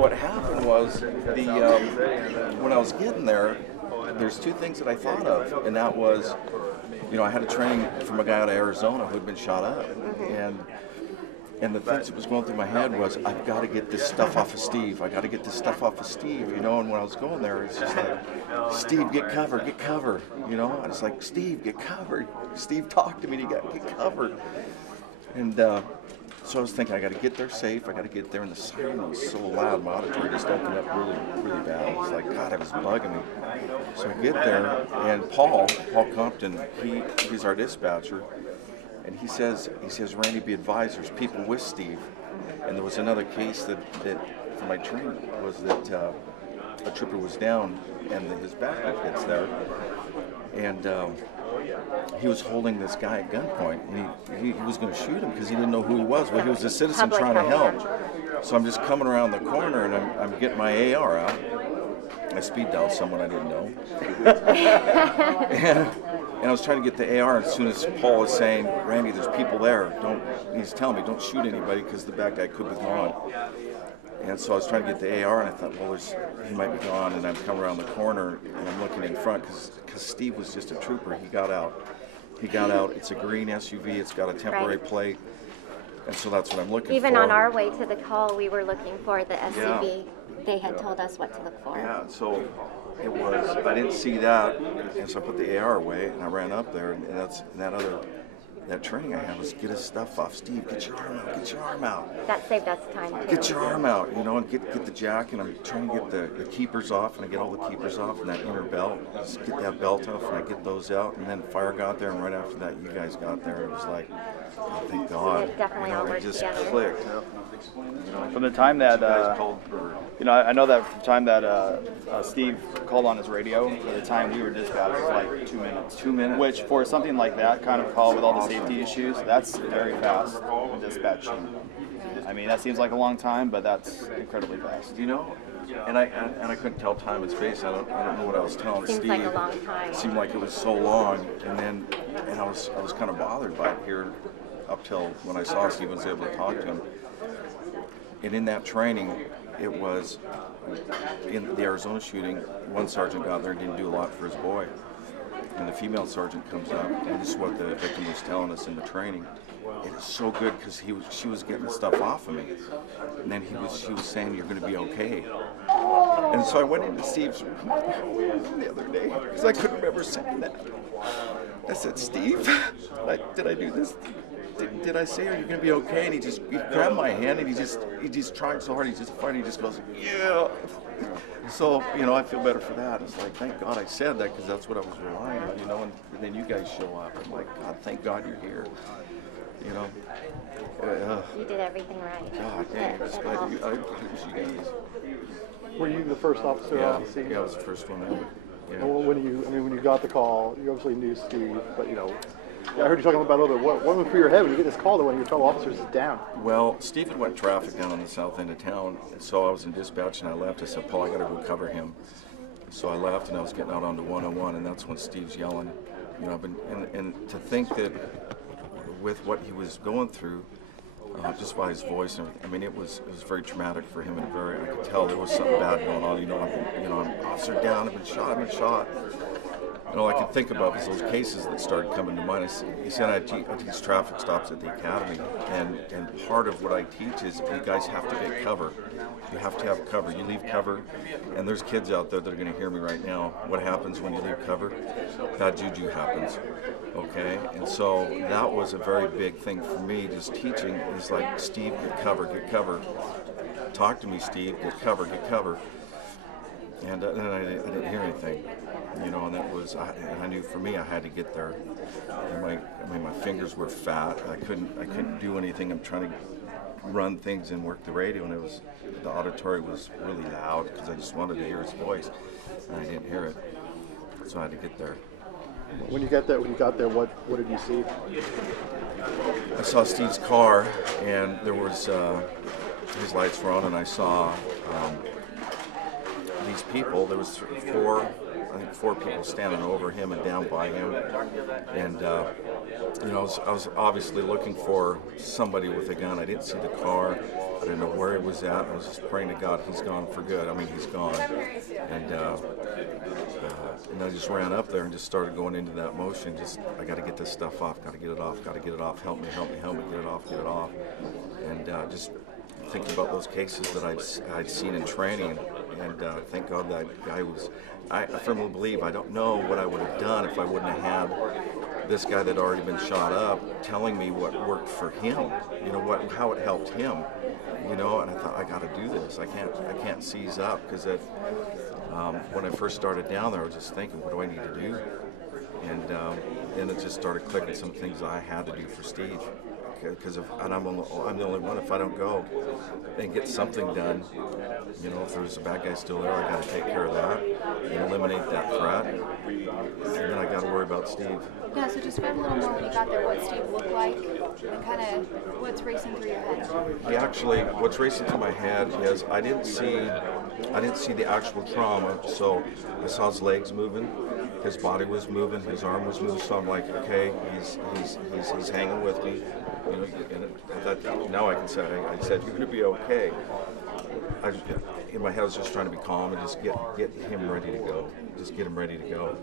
what happened was when I was getting there, there's two things that I thought of, and that was, I had a training from a guy out of Arizona who'd been shot up, and the things that was going through my head was, I've got to get this stuff off of Steve. I got to get this stuff off of Steve, And when I was going there, it's just like, Steve, get covered, get covered. I was like, Steve, get covered. Steve, talk to me. You got to get covered. And so I was thinking, I got to get there safe. I got to get there, and the siren was so loud. My auditory just opened up really, really bad. It was like, God, it was bugging me. So I get there, and Paul Compton, he's our dispatcher. And he says, Randy, be advised, there's people with Steve. And there was another case that for my training was that a trooper was down and his backup gets there. And he was holding this guy at gunpoint. And he was going to shoot him because he didn't know who he was. Well, he was a citizen trying to help. So I'm just coming around the corner and I'm getting my AR out. I speed dialed someone I didn't know. And I was trying to get the AR, and as soon as Paul was saying, Randy, there's people there. He's telling me, don't shoot anybody because the bad guy could be gone. And so I was trying to get the AR, and I thought, well, he might be gone. And I'm coming around the corner, and I'm looking in front because Steve was just a trooper. He got out. It's a green SUV. It's got a temporary plate. And so that's what I'm looking for. Even on our way to the call, we were looking for the SUV. Yeah. They had told us what to look for. Yeah, so it was, I didn't see that, and so I put the AR away, and I ran up there, and that training I had was get his stuff off. Steve, get your arm out. That saved us time, too. Get your arm out, and get the jack, and I'm trying to get the keepers off, and I get all the keepers off, and that inner belt, just get that belt off, and I get those out, and then fire got there, and right after that, you guys got there. It was like, oh, thank God. It definitely all worked just together. Clicked. From the time that, I know that from the time that Steve called on his radio, to the time we were dispatched was like 2 minutes. 2 minutes. Which, for something like that kind of call with all the safety issues, that's very fast dispatching. I mean, that seems like a long time, but that's incredibly fast. And I couldn't tell time and space. I don't know what I was telling Seems Steve. like a long time. It seemed like it was so long, and I was kind of bothered by it here up till when I saw Steve and was able to talk to him. And in that training, it was in the Arizona shooting. One sergeant got there and didn't do a lot for his boy, and the female sergeant comes up, and this is what the victim was telling us in the training. It is so good because she was getting the stuff off of me, and then she was saying, "You're going to be okay." And so I went into Steve's room the other day because I couldn't remember saying that. I said, "Steve, did I do this? Did I say, are you going to be okay?" And he grabbed my hand, and he just tried so hard. He just goes, "Yeah." So, I feel better for that. It's like, thank God I said that because that's what I was relying on, and then you guys show up. I'm like, God, thank God you're here. You did everything right. God, dang, I you guys. Were you the first officer on the scene? Yeah, I was the first one. Yeah. Well, when you got the call, you obviously knew Steve, but I heard you talking about a little bit. What went through your head when you get this call that one of your fellow officers is down? Well, Steve had went traffic down on the south end of town, and so I was in dispatch and I left. I said, Paul, I got to go cover him. So I left and I was getting out onto 101, and that's when Steve's yelling. And to think that with what he was going through, just by his voice, and I mean, it was very traumatic for him, and I could tell there was something bad going on. I'm officer down, I've been shot. All I could think about was those cases that started coming to mind. He said I teach traffic stops at the academy, and part of what I teach is you guys have to get cover. You have to have cover. You leave cover, and there's kids out there that are going to hear me right now. What happens when you leave cover? Bad juju happens. Okay, and so that was a very big thing for me. Just teaching is like, Steve, get cover. Talk to me, Steve. Get cover. And then I didn't hear anything, and that was, and I knew for me I had to get there. And my fingers were fat. I couldn't do anything. I'm trying to run things and work the radio, and the auditory was really loud because I just wanted to hear his voice, and I didn't hear it. So I had to get there. When you got there, what did you see? I saw Steve's car, and there was his lights were on, and I saw these people. There was I think 4 people standing over him and down by him, and you know, I was obviously looking for somebody with a gun. I didn't see the car. I didn't know where he was at. I was just praying to God, he's gone for good. I mean, he's gone. And I just ran up there and just started going into that motion. Just, I got to get this stuff off. Got to get it off. Got to get it off. Help me. Help me. Help me. Get it off. Get it off. And just thinking about those cases that I'd seen in training, and thank God that guy was. I firmly believe, I don't know what I would have done if I wouldn't have had this guy that had already been shot up telling me what worked for him. You know how it helped him. You know, and I thought, I got to do this. I can't seize up, because when I first started down there, I was just thinking, what do I need to do? And then it just started clicking some things I had to do for Steve. Because I'm the only one. If I don't go and get something done, you know, if there's a bad guy still there, I got to take care of that and eliminate that threat. And then I got to worry about Steve. Yeah, so describe a little more when you got there what Steve looked like and kind of what's racing through your head. What's racing through my head is I didn't see the actual trauma, so I saw his legs moving, his body was moving, his arm was moving, so I'm like, okay, he's hanging with me. You know, and I thought, now I can say, I said, you're going to be okay. In my head, I was just trying to be calm and just get him ready to go. Just get him ready to go.